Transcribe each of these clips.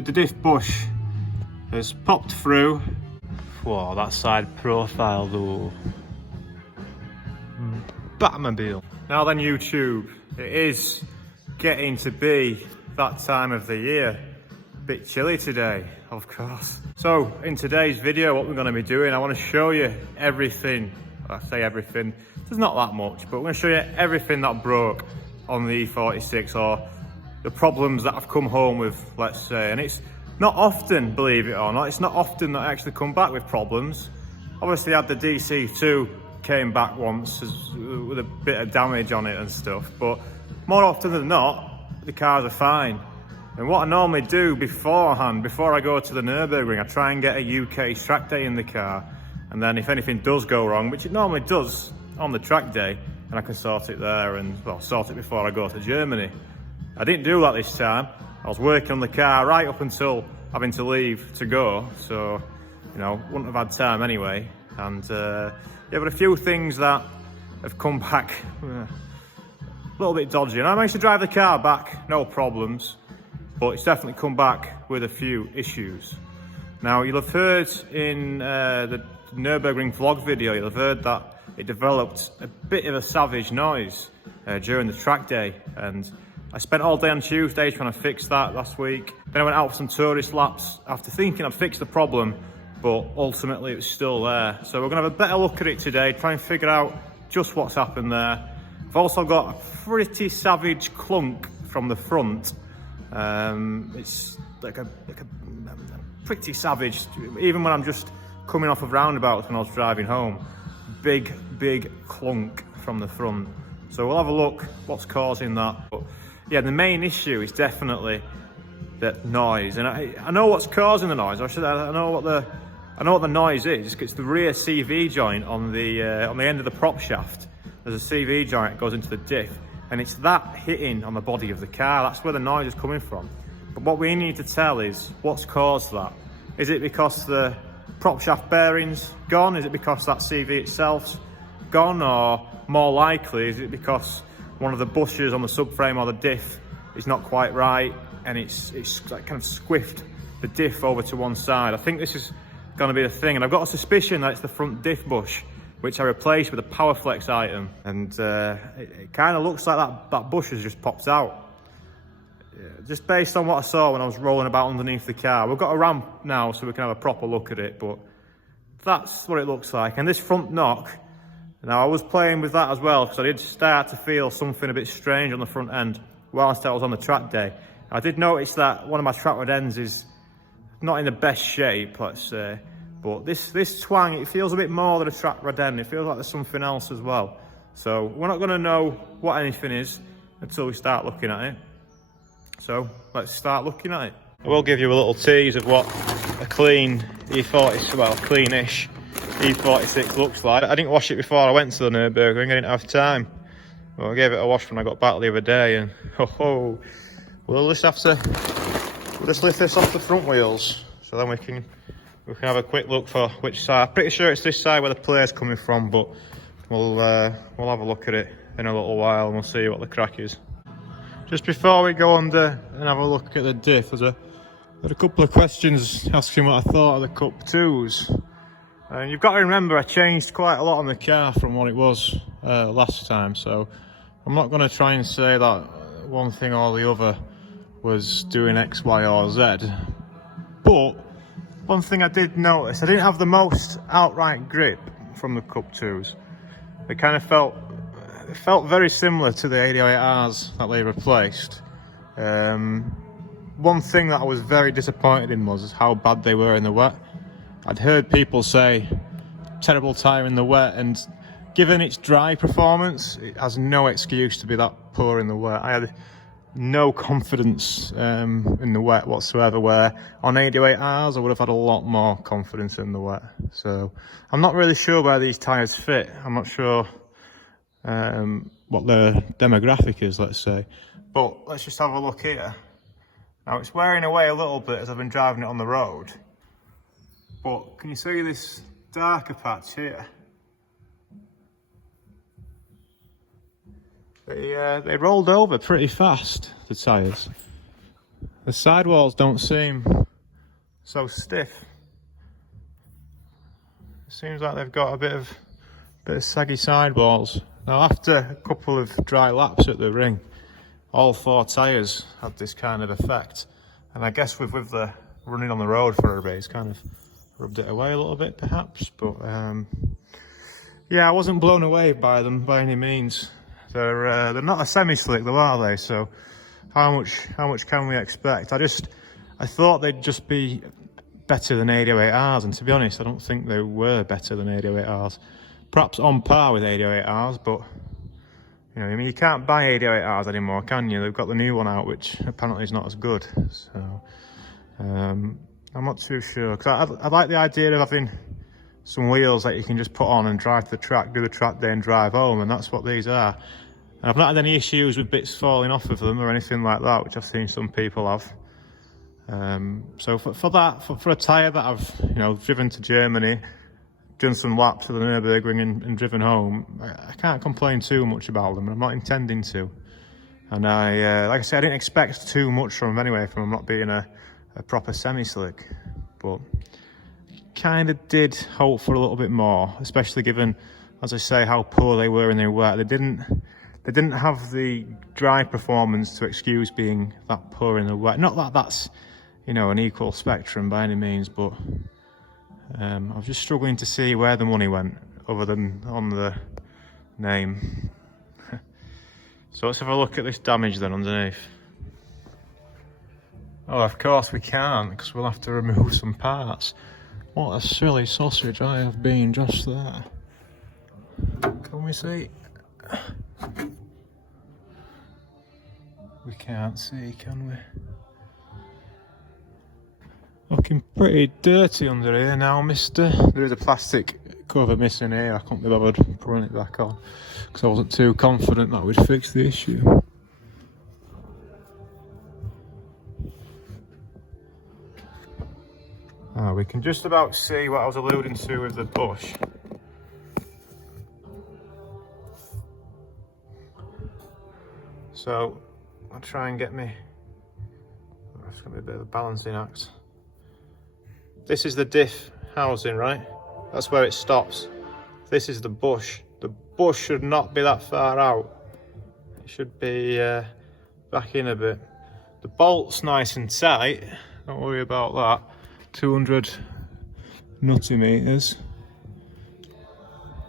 the diff bush has popped through. Whoa, that side profile though. Batmobile. Now then, YouTube, it is getting to be that time of the year. Bit chilly today, of course. So in today's video, what we're going to be doing, I want to show you everything. I say everything, there's not that much, but we're going to show you everything that broke on the E46, or the problems that I've come home with, let's say. And it's not often, believe it or not, it's not often that I actually come back with problems. Obviously I had the DC2 came back once with a bit of damage on it and stuff, but more often than not, the cars are fine. And what I normally do beforehand, before I go to the Nurburgring, I try and get a UK track day in the car. And then if anything does go wrong, which it normally does on the track day, and I can sort it there and, well, sort it before I go to Germany. I didn't do that this time. I was working on the car right up until having to leave to go. So, you know, wouldn't have had time anyway. And yeah, but a few things that have come back a little bit dodgy. And I managed to drive the car back, no problems. But it's definitely come back with a few issues. Now, you'll have heard in the Nurburgring vlog video, you'll have heard that it developed a bit of a savage noise during the track day. And I spent all day on Tuesday trying to fix that last week. Then I went out for some tourist laps after thinking I'd fixed the problem, but ultimately it was still there. So we're gonna have a better look at it today, try and figure out just what's happened there. I've also got a pretty savage clunk from the front. It's like a pretty savage, even when I'm just coming off of roundabouts when I was driving home. Big clunk from the front. So we'll have a look what's causing that. But yeah, the main issue is definitely that noise, and I know what's causing the noise. I know what the noise is. It's the rear CV joint on the end of the prop shaft. There's a CV joint that goes into the diff, and it's that hitting on the body of the car. That's where the noise is coming from. But what we need to tell is what's caused that. Is it because the prop shaft bearing's gone? Is it because that CV itself's gone? Or more likely, is it because one of the bushes on the subframe or the diff is not quite right, and it's like kind of squiffed the diff over to one side? I think this is going to be the thing, and I've got a suspicion that it's the front diff bush, which I replaced with a PowerFlex item, and it kind of looks like that bush has just popped out. Just based on what I saw when I was rolling about underneath the car. We've got a ramp now so we can have a proper look at it, but that's what it looks like. And this front knock, now I was playing with that as well, because I did start to feel something a bit strange on the front end whilst I was on the track day. I did notice that one of my track rod ends is not in the best shape, let's say, but this twang, it feels a bit more than a track rod end. It feels like there's something else as well. So we're not going to know what anything is until we start looking at it. So let's start looking at it. I will give you a little tease of what a clean E40, well, cleanish E46 looks like. I didn't wash it before I went to the Nurburgring. I didn't have time. Well, I gave it a wash when I got back the other day, and we'll just have to lift this off the front wheels, so then we can have a quick look for which side. I'm pretty sure it's this side where the play's coming from, but we'll have a look at it in a little while and we'll see what the crack is. Just before we go under and have a look at the diff, there's a couple of questions asking what I thought of the Cup 2s. And you've got to remember, I changed quite a lot on the car from what it was last time, so I'm not going to try and say that one thing or the other was doing X, Y or Z. But one thing I did notice, I didn't have the most outright grip from the Cup 2s. It kind of felt very similar to the 88Rs that they replaced. One thing that I was very disappointed in was how bad they were in the wet. I'd heard people say terrible tyre in the wet, and given its dry performance, it has no excuse to be that poor in the wet. I had no confidence in the wet whatsoever, where on 88Rs I would have had a lot more confidence in the wet. So I'm not really sure where these tyres fit. I'm not sure what their demographic is, let's say. But let's just have a look here. Now it's wearing away a little bit as I've been driving it on the road. But can you see this darker patch here? They rolled over pretty fast, the tyres. The sidewalls don't seem so stiff. It seems like they've got a bit of saggy sidewalls. Now, after a couple of dry laps at the ring, all 4 tyres had this kind of effect. And I guess with the running on the road for a bit, it's kind of rubbed it away a little bit perhaps. But yeah, I wasn't blown away by them by any means. They're not a semi-slick though, are they? So how much can we expect? I thought they'd just be better than 808Rs, and to be honest, I don't think they were better than 808Rs. Perhaps on par with 808Rs, but you know, I mean, you can't buy 808Rs anymore, can you? They've got the new one out, which apparently is not as good. So I'm not too sure, because I like the idea of having some wheels that you can just put on and drive to the track, do the track day and drive home, and that's what these are. And I've not had any issues with bits falling off of them or anything like that, which I've seen some people have. So for a tyre that I've, you know, driven to Germany, done some laps of the Nurburgring and driven home, I can't complain too much about them, and I'm not intending to. And like I said, I didn't expect too much from them anyway, from them not being a proper semi-slick, but kind of did hope for a little bit more, especially given, as I say, how poor they were in their wet. They didn't have the dry performance to excuse being that poor in the wet. Not that that's, you know, an equal spectrum by any means, but I was just struggling to see where the money went, other than on the name. So let's have a look at this damage then underneath. Oh, of course we can't, because we'll have to remove some parts. What a silly sausage I have been just there. Can we see? We can't see, can we? Looking pretty dirty under here now, mister. There is a plastic cover missing here. I couldn't be bothered putting it back on because I wasn't too confident that would fix the issue. We can just about see what I was alluding to with the bush. So I'll try and get me. It's going to be a bit of a balancing act. This is the diff housing, right? That's where it stops. This is the bush. The bush should not be that far out. It should be back in a bit. The bolt's nice and tight. Don't worry about that. 200 nutty meters.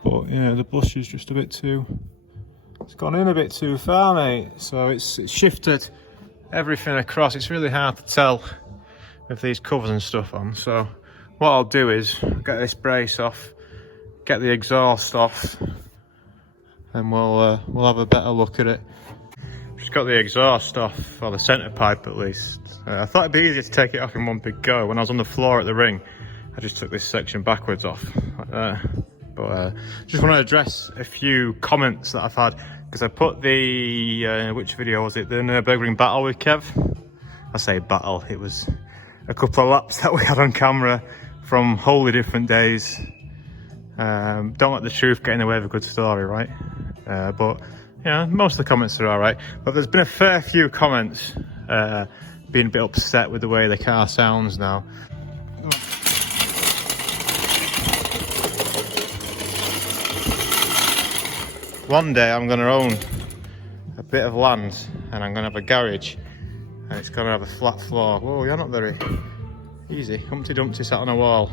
But yeah, the bush is just a bit too. It's gone in a bit too far, mate. So it's shifted everything across. It's really hard to tell with these covers and stuff on. So what I'll do is get this brace off, get the exhaust off, and we'll have a better look at it. Just got the exhaust off, or the centre pipe at least. I thought it'd be easier to take it off in one big go. When I was on the floor at the ring, I just took this section backwards off like that. But just want to address a few comments that I've had, because I put the which video was it, the Nurburgring battle with Kev. I say battle, it was a couple of laps that we had on camera from wholly different days. Don't let the truth get in the way of a good story, right? But yeah, most of the comments are all right. But there's been a fair few comments being a bit upset with the way the car sounds now. One day I'm going to own a bit of land and I'm going to have a garage and it's going to have a flat floor. Whoa, you're not very easy. Humpty Dumpty sat on a wall.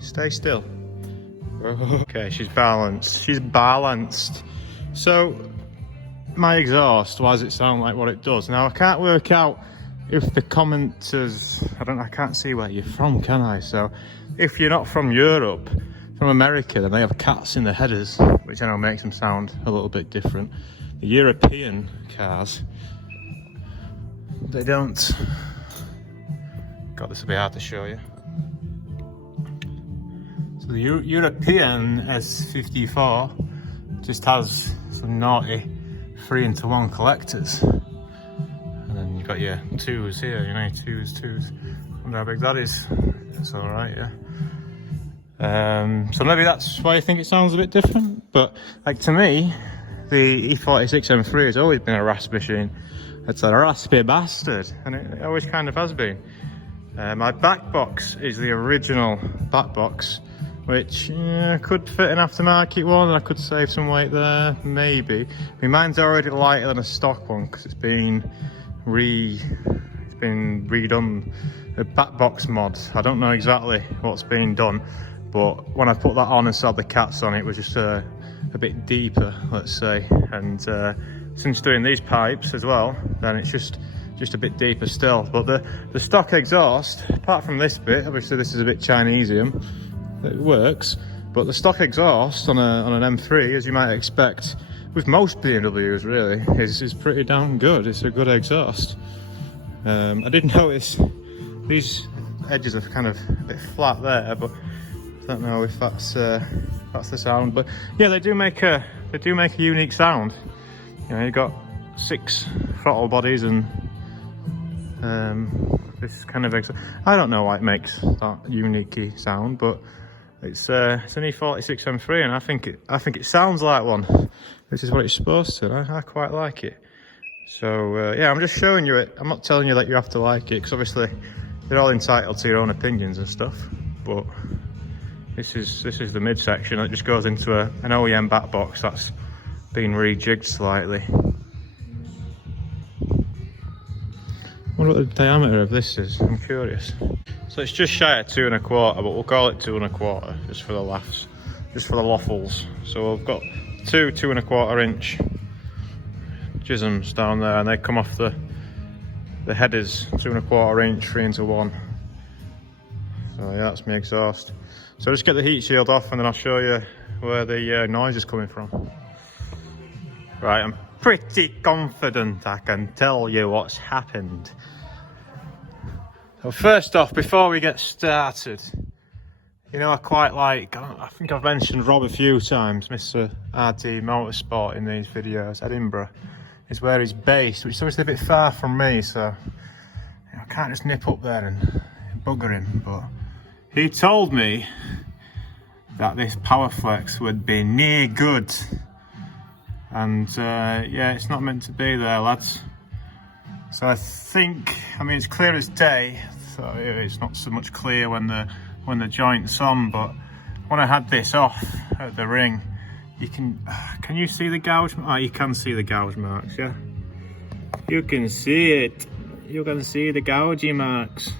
Stay still. Okay, she's balanced. She's balanced. So, my exhaust, why does it sound like what it does? Now, I can't work out if the commenters, I can't see where you're from, can I? So, if you're not from Europe, from America, then they have cats in the headers, which I know makes them sound a little bit different. The European cars, they don't. God, this will be hard to show you. So the European S54 just has some naughty 3-into-1 collectors. And then you've got your twos here, you know, twos. I wonder how big that is. It's alright, yeah. So maybe that's why you think it sounds a bit different, but like to me, the E46 M3 has always been a rasp machine. It's a raspy bastard, and it always kind of has been. My back box is the original back box, which could fit an aftermarket one, and I could save some weight there, maybe. I mean, mine's already lighter than a stock one because it's been redone. A back box mod. I don't know exactly what's been done, but when I put that on and saw the cats on it, was just a bit deeper, let's say. And since doing these pipes as well, then it's just a bit deeper still. But the stock exhaust, apart from this bit, obviously this is a bit Chinesium, it works, but the stock exhaust on an M3, as you might expect with most BMWs really, is pretty damn good. It's a good exhaust. I did notice these edges are kind of a bit flat there, but I don't know if that's the sound. But yeah, they do make a unique sound. You know, you've got 6 throttle bodies and this kind of I don't know why it makes that unique sound, but it's an E46 M3, and I think it sounds like one. This is what it's supposed to. I quite like it. So yeah, I'm just showing you it. I'm not telling you that you have to like it, because obviously you're all entitled to your own opinions and stuff. But this is the midsection. It just goes into an OEM back box that's been rejigged slightly. I wonder what the diameter of this is. I'm curious. So it's just shy of 2 1/4, but we'll call it 2 1/4 just for the laughs, just for the waffles. So we've got 2 2 1/4 inch jisms down there, and they come off the headers 2 1/4 inch 3 into 1. So yeah, that's my exhaust. So just get the heat shield off, and then I'll show you where the noise is coming from. Right, I'm pretty confident I can tell you what's happened. So first off, before we get started, you know, I quite like, I think I've mentioned Rob a few times, Mr. RT Motorsport in these videos. Edinburgh is where he's based, which is obviously a bit far from me, so I can't just nip up there and bugger him. But he told me that this Powerflex would be near good. And yeah, it's not meant to be there, lads. So I think, I mean, it's clear as day, so it's not so much clear when the joint's on, but when I had this off at the ring, you can you see the gouge? Oh, you can see the gouge marks, yeah? You can see it. You can see the gougey marks.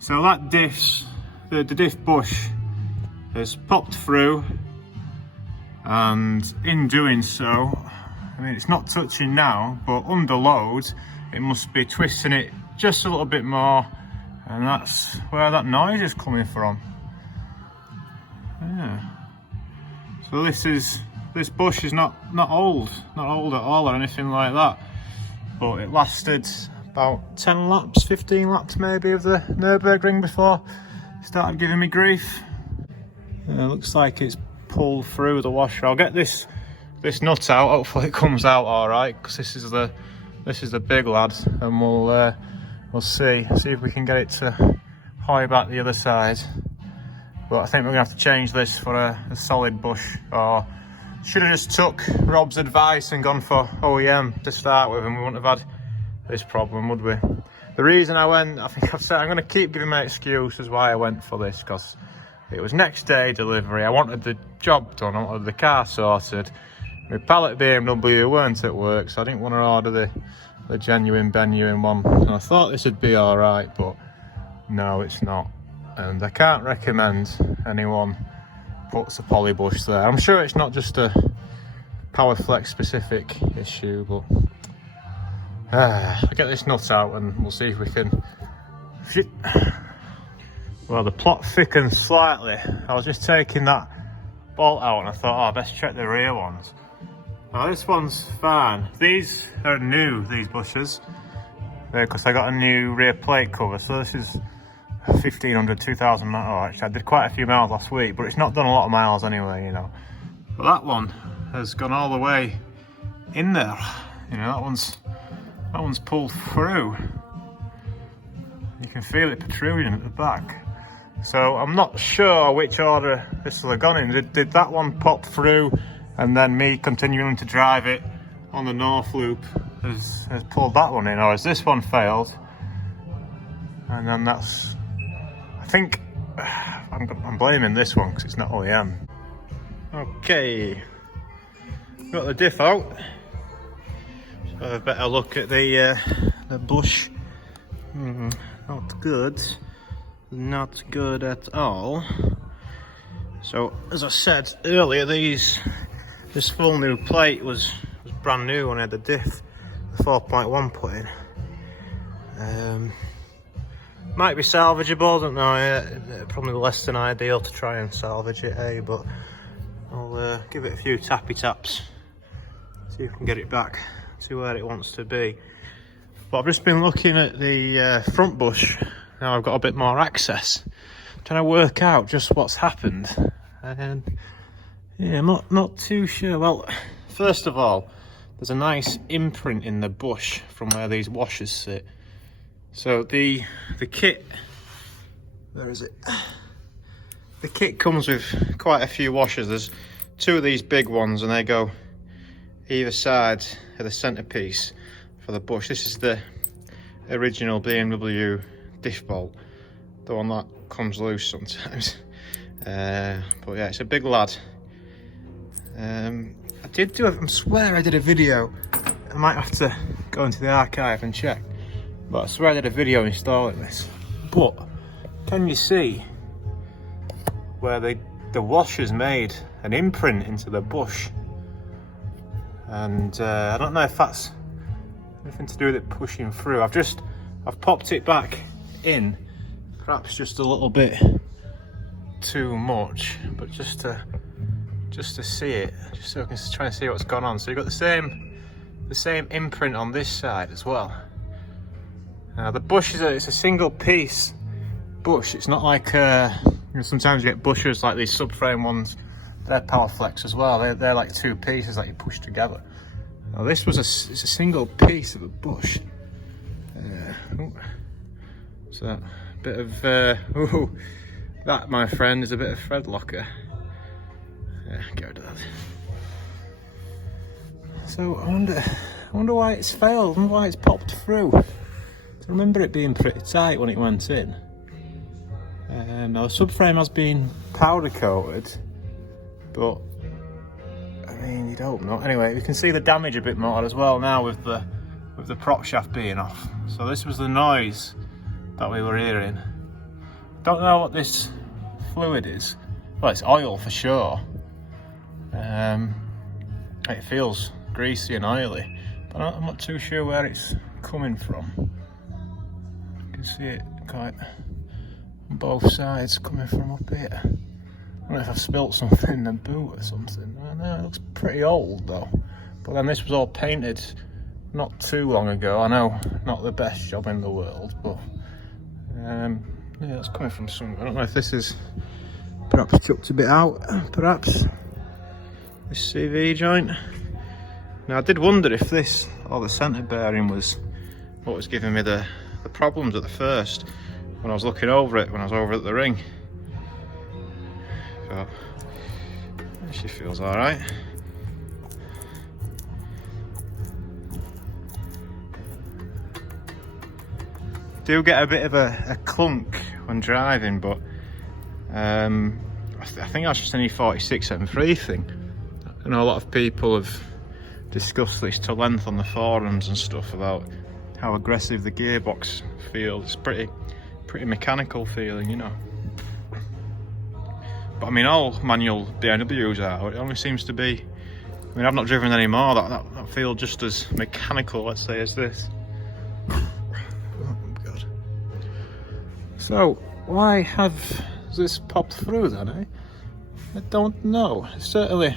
So that the diff bush has popped through, and in doing so, I mean, it's not touching now, but under load, it must be twisting it just a little bit more, and that's where that noise is coming from. Yeah. So this bush is not old at all or anything like that, but it lasted about 10 laps, 15 laps maybe of the Nurburgring before it started giving me grief. Yeah, it looks like it's pulled through the washer. I'll get this nut out. Hopefully it comes out all right, because this is the big lad, and we'll see if we can get it to hoy back the other side. But I think we're gonna have to change this for a solid bush, or should have just took Rob's advice and gone for OEM to start with, and we wouldn't have had this problem, would we? The reason I went, I think I've said, I'm gonna keep giving my excuses why I went for this, because it was next day delivery. I wanted the job done, I wanted the car sorted. My pallet BMW weren't at work, so I didn't want to order the genuine one. And I thought this would be alright, but no, it's not. And I can't recommend anyone puts a Polybush there. I'm sure it's not just a Powerflex specific issue, but I'll get this nut out and we'll see if we can. Well, the plot thickens slightly. I was just taking that bolt out and I thought, oh, I best check the rear ones. Now this one's fine. These are new, these bushes, because I got a new rear plate cover. So this is 1500, 2000 miles. Oh, actually I did quite a few miles last week, but it's not done a lot of miles anyway, you know. But that one has gone all the way in there. You know, that one's pulled through. You can feel it protruding at the back. So I'm not sure which order this will have gone in. Did that one pop through and then me continuing to drive it on the north loop has pulled that one in, or has this one failed? And then that's, I think, I'm blaming this one because it's not OEM. Okay, got the diff out. So a better look at the bush. Not good. Not good at all. So as I said earlier, this full new plate was brand new when I had the diff, the 4.1 put in. Might be salvageable, don't know. Probably less than ideal to try and salvage it, but I'll give it a few tappy taps, see if I can get it back to where it wants to be. But I've just been looking at the front bush. Now I've got a bit more access, trying to work out just what's happened. And yeah, I'm not too sure. Well, first of all, there's a nice imprint in the bush from where these washers sit. So the kit, where is it? The kit comes with quite a few washers. There's two of these big ones and they go either side of the centerpiece for the bush. This is the original BMW diff bolt, the one that comes loose sometimes. But yeah, it's a big lad. I swear I did a video. I might have to go into the archive and check. But I swear I did a video installing this. But can you see where the washers made an imprint into the bush? And I don't know if that's anything to do with it pushing through. I've popped it back in, perhaps just a little bit too much, but just to see it, just so I can try and see what's gone on. So you've got the same imprint on this side as well. Now the bush it's a single piece bush. It's not like sometimes you get bushes like these subframe ones. They're Powerflex as well. They're like two pieces that you push together. Now this was it's a single piece of a bush. So a bit of that, my friend, is a bit of thread locker. Yeah, get rid of that. So I wonder why it's failed. I wonder why it's popped through. I remember it being pretty tight when it went in. Now the subframe has been powder coated, but I mean, you'd hope not. Anyway, you can see the damage a bit more as well now with the prop shaft being off. So this was the noise that we were hearing. Don't know what this fluid is. Well, it's oil for sure. It feels greasy and oily, but I'm not too sure where it's coming from. You can see it quite on both sides coming from up here. I don't know if I've spilt something in the boot or something. I don't know, it looks pretty old though. But then this was all painted not too long ago. I know, not the best job in the world, but yeah, it's coming from somewhere. I don't know if this is perhaps chucked a bit out, perhaps. This CV joint. Now I did wonder if this or the centre bearing was what was giving me the problems at the first when I was looking over it, when I was over at the ring. But she feels alright. Do get a bit of a clunk when driving, but I think that's just an E46 M3 thing. I know a lot of people have discussed this to length on the forums and stuff about how aggressive the gearbox feels. It's pretty mechanical feeling, you know. But I mean, all manual BMWs are. It only seems to be. I mean, I've not driven any more that feel just as mechanical, let's say, as this. So, why has this popped through then, eh? I don't know. It certainly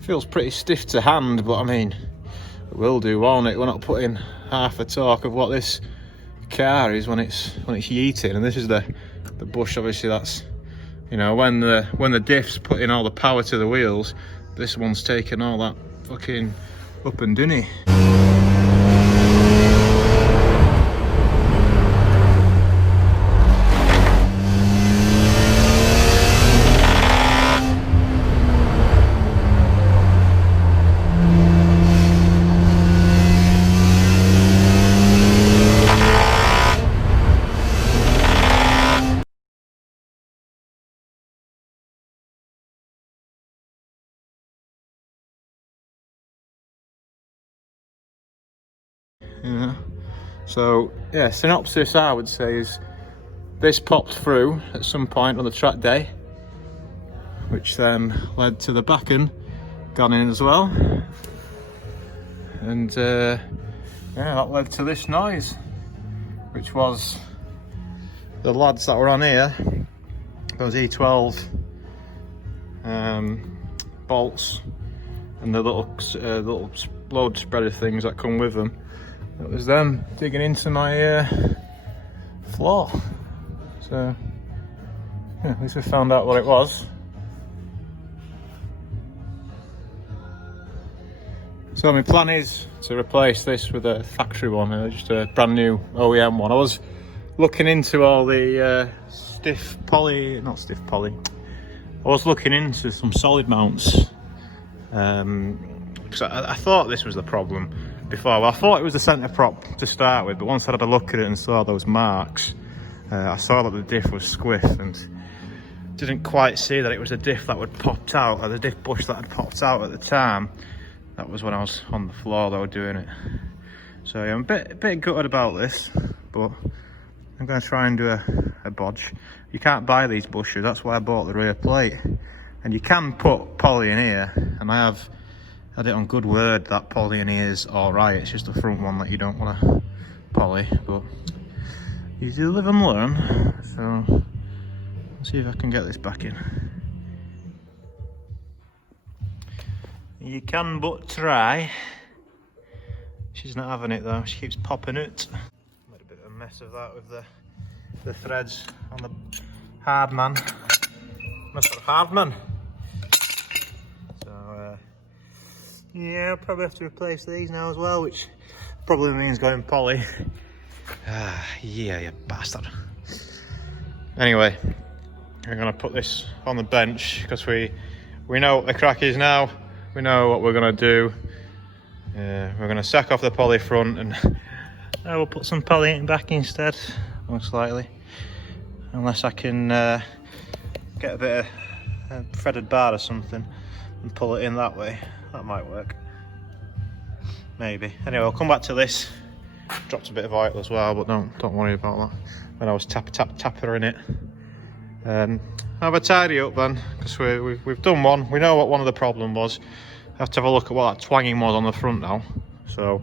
feels pretty stiff to hand, but I mean, it will do, won't it? We're not putting half the torque of what this car is when it's yeeting, and this is the bush, obviously. That's, you know, when the diff's putting all the power to the wheels, this one's taking all that fucking up and dunny. Yeah. So yeah, synopsis I would say is this popped through at some point on the track day, which then led to the back end gone in as well, and yeah, that led to this noise, which was the lads that were on here, those E12 bolts and the little load spreader things that come with them. It was them digging into my floor. So yeah, at least we found out what it was. So my plan is to replace this with a factory one, just a brand new OEM one. I was looking into all the I was looking into some solid mounts, because I thought this was the problem before. Well, I thought it was the centre prop to start with, but once I had a look at it and saw those marks, I saw that the diff was squiff, and didn't quite see that it was the diff that had popped out, or the diff bush that had popped out at the time. That was when I was on the floor though doing it. So yeah, I'm a bit gutted about this, but I'm going to try and do a bodge. You can't buy these bushes, that's why I bought the rear plate. And you can put poly in here, and I have had it on good word that poly in here is alright. It's just the front one that you don't want to poly, but you do live and learn. So let's see if I can get this back in. You can but try. She's not having it though, she keeps popping it. Made a bit of a mess of that with the threads on the Hardman. Mr. Hardman. So yeah, I'll probably have to replace these now as well, which probably means going poly. Yeah, you bastard. Anyway, we're gonna put this on the bench because we know what the crack is now. We know what we're gonna do. We're gonna sack off the poly front, and I will put some poly in back instead, most likely, unless I can get a bit of threaded bar or something and pull it in that way. That might work, maybe. Anyway, I'll come back to this. Dropped a bit of oil as well, but don't worry about that. When I was tapping it. Have a tidy up then, because we've done one. We know what one of the problem was. I have to have a look at what that twanging was on the front now. So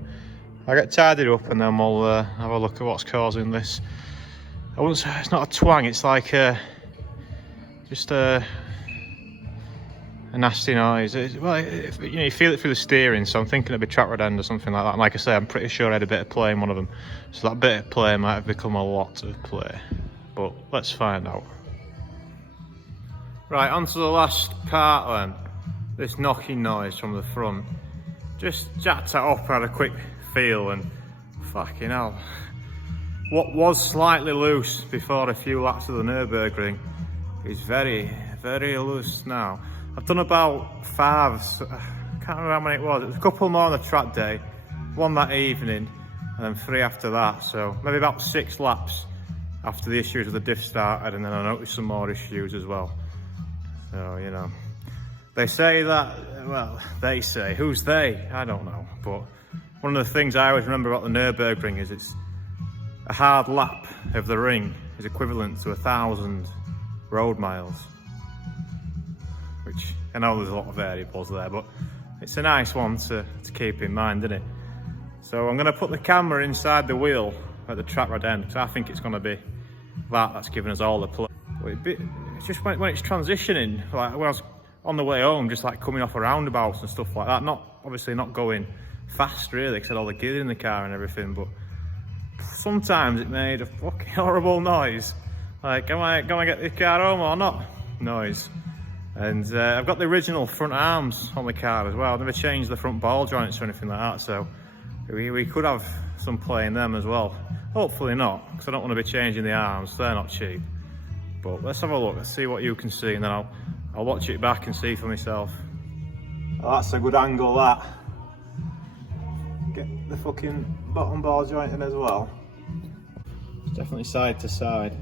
I'll get tidied up, and then we'll have a look at what's causing this. I wouldn't say it's not a twang, it's like just a nasty noise. You feel it through the steering, so I'm thinking it'd be track rod end or something like that. And like I say, I'm pretty sure I had a bit of play in one of them, so that bit of play might have become a lot of play, but let's find out. Right, on to the last part then. This knocking noise from the front. Just jacked it up, had a quick feel, and fucking hell. What was slightly loose before a few laps of the Nurburgring is very, very loose now. I've done about 5, I can't remember how many it was. It was a couple more on the track day, 1 that evening, and then 3 after that. So maybe about 6 laps after the issues with the diff started, and then I noticed some more issues as well. So, you know, they say that, well, they say, who's they? I don't know. But one of the things I always remember about the Nurburgring is it's a hard lap of the ring is equivalent to 1,000 road miles. Which, I know there's a lot of variables there, but it's a nice one to keep in mind, isn't it? So I'm going to put the camera inside the wheel at the track rod end, because I think it's going to be that's giving us all the play. It's just when it's transitioning, like when I was on the way home, just like coming off a roundabout and stuff like that, obviously not going fast really, because I had all the gear in the car and everything, but sometimes it made a fucking horrible noise. Like, am I gonna get the car home or not? Noise. And I've got the original front arms on the car as well. I've never changed the front ball joints or anything like that, so we could have some play in them as well. Hopefully not, because I don't want to be changing the arms, they're not cheap. But let's have a look, let's see what you can see, and then I'll watch it back and see for myself. Oh, that's a good angle, that. Get the fucking bottom ball joint in as well. It's definitely side to side.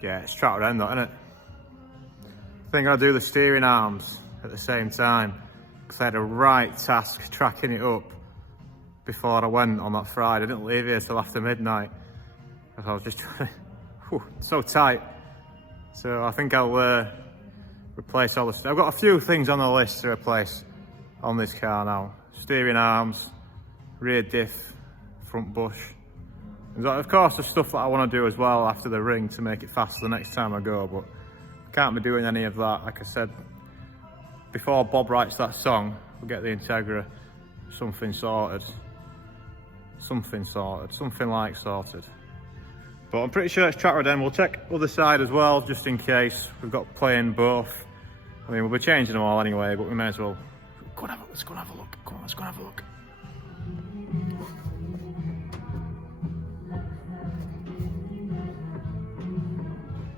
Yeah, it's track end, that, isn't it? I think I'll do the steering arms at the same time. because I had a right task tracking it up before I went on that Friday. I didn't leave here till after midnight because I was just trying to, so tight. So I think I'll replace all this. I've got a few things on the list to replace on this car now. Steering arms, rear diff, front bush. And of course there's stuff that I want to do as well after the ring to make it faster the next time I go, but I can't be doing any of that. Like I said, before Bob writes that song, we'll get the Integra something sorted. Something like sorted. But I'm pretty sure it's track end. We'll check other side as well, just in case. We've got playing both. I mean, we'll be changing them all anyway, but we may as well. Let's go and have a look. Come on, let's go and have a look.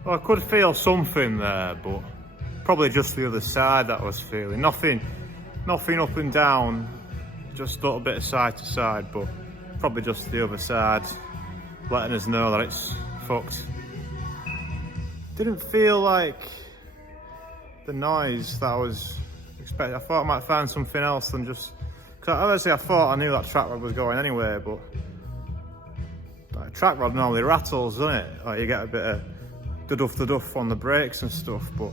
Well, I could feel something there, but probably just the other side that I was feeling. Nothing up and down, just a little bit of side to side, but probably just the other side, letting us know that it's fucked. Didn't feel like the noise that I was expecting. I thought I might find something else than just, because obviously I thought I knew that track rod was going anyway, but like, track rod normally rattles, doesn't it? Like you get a bit of duff on the brakes and stuff, but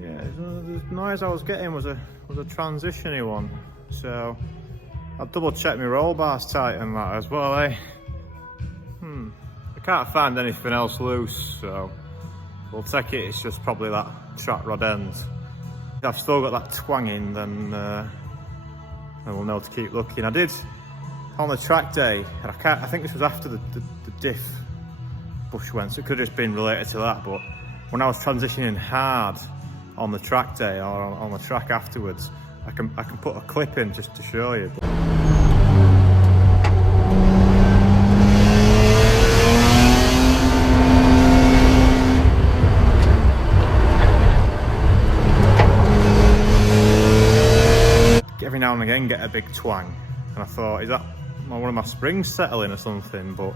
yeah, the noise I was getting was a transitiony one. So I've double checked my roll bars tight and that as well, eh? I can't find anything else loose, so we'll take it. It's just probably that track rod end. If I've still got that twanging, then we'll know to keep looking. I did on the track day, and I think this was after the diff bush went, so it could have just been related to that, but when I was transitioning hard on the track day or on the track afterwards, I can put a clip in just to show you. Every now and again get a big twang, and I thought, is that one of my springs settling or something? But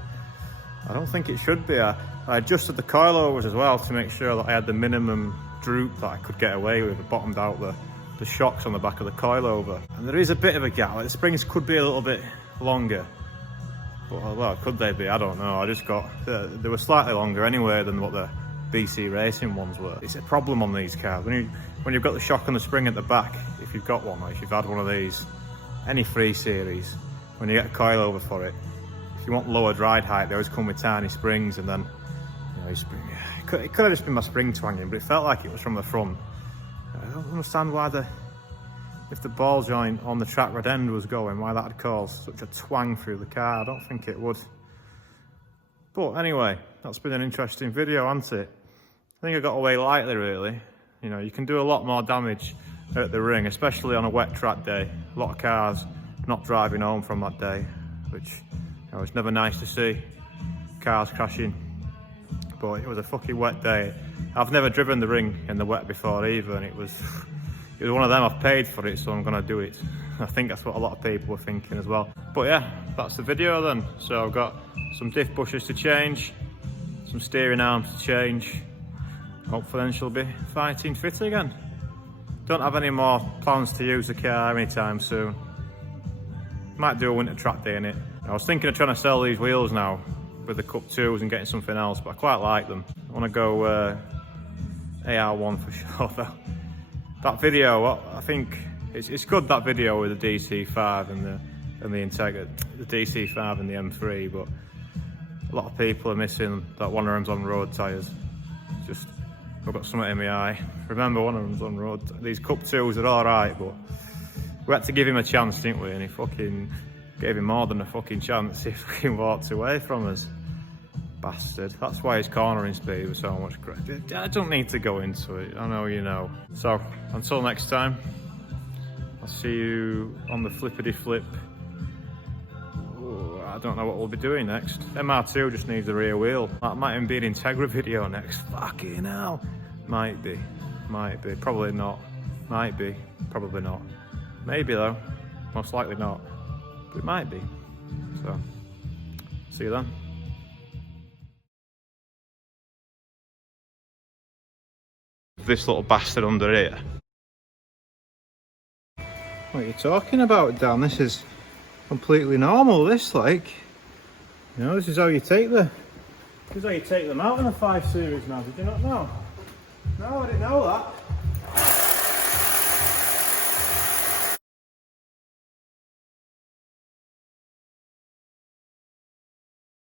I don't think it should be. I adjusted the coilovers as well to make sure that I had the minimum droop that I could get away with. I bottomed out the shocks on the back of the coilover, and there is a bit of a gap. Like the springs could be a little bit longer, but well, could they be? I don't know. I just got they were slightly longer anyway than what the BC Racing ones were. It's a problem on these cars when you've got the shock on the spring at the back. If you've got one, or if you've had one of these, any 3 Series, when you get a coilover for it, if you want lowered ride height, they always come with tiny springs, and then it could have just been my spring twanging, but it felt like it was from the front. I don't understand why if the ball joint on the track rod end was going, why that would cause such a twang through the car. I don't think it would. But anyway, that's been an interesting video, hasn't it? I think I got away lightly, really. You know, you can do a lot more damage at the ring, especially on a wet track day. A lot of cars not driving home from that day, which, you know, it's never nice to see cars crashing. But it was a fucking wet day. I've never driven the ring in the wet before either, and it was one of them. I've paid for it, so I'm gonna do it. I think that's what a lot of people were thinking as well. But yeah, that's the video then. So I've got some diff bushes to change, some steering arms to change. Hopefully then she'll be fighting fit again. Don't have any more plans to use the car anytime soon. Might do a winter track day in it. I was thinking of trying to sell these wheels now with the Cup 2s and getting something else, but I quite like them. I want to go AR1 for sure though. That video, I think it's good, that video with the DC5 and the Integra, the DC5 and the M3, but a lot of people are missing that one of them's on road tyres. Just, I've got something in my eye. Remember, one of them's on road. These Cup 2s are alright, but we had to give him a chance, didn't we? And he fucking gave him more than a fucking chance. He fucking walked away from us. Bastard. That's why his cornering speed was so much greater. I don't need to go into it. I know you know. So, until next time, I'll see you on the flippity flip. Ooh, I don't know what we'll be doing next. MR2 just needs a rear wheel. That might even be an Integra video next. Fucking hell. Might be. Might be. Probably not. Might be. Probably not. Maybe though. Most likely not. But it might be. So, see you then. This little bastard under here. What are you talking about, Dan? This is completely normal, this, like. You know, this is how you take them out in the 5 Series now. Did you not know? No, I didn't know that.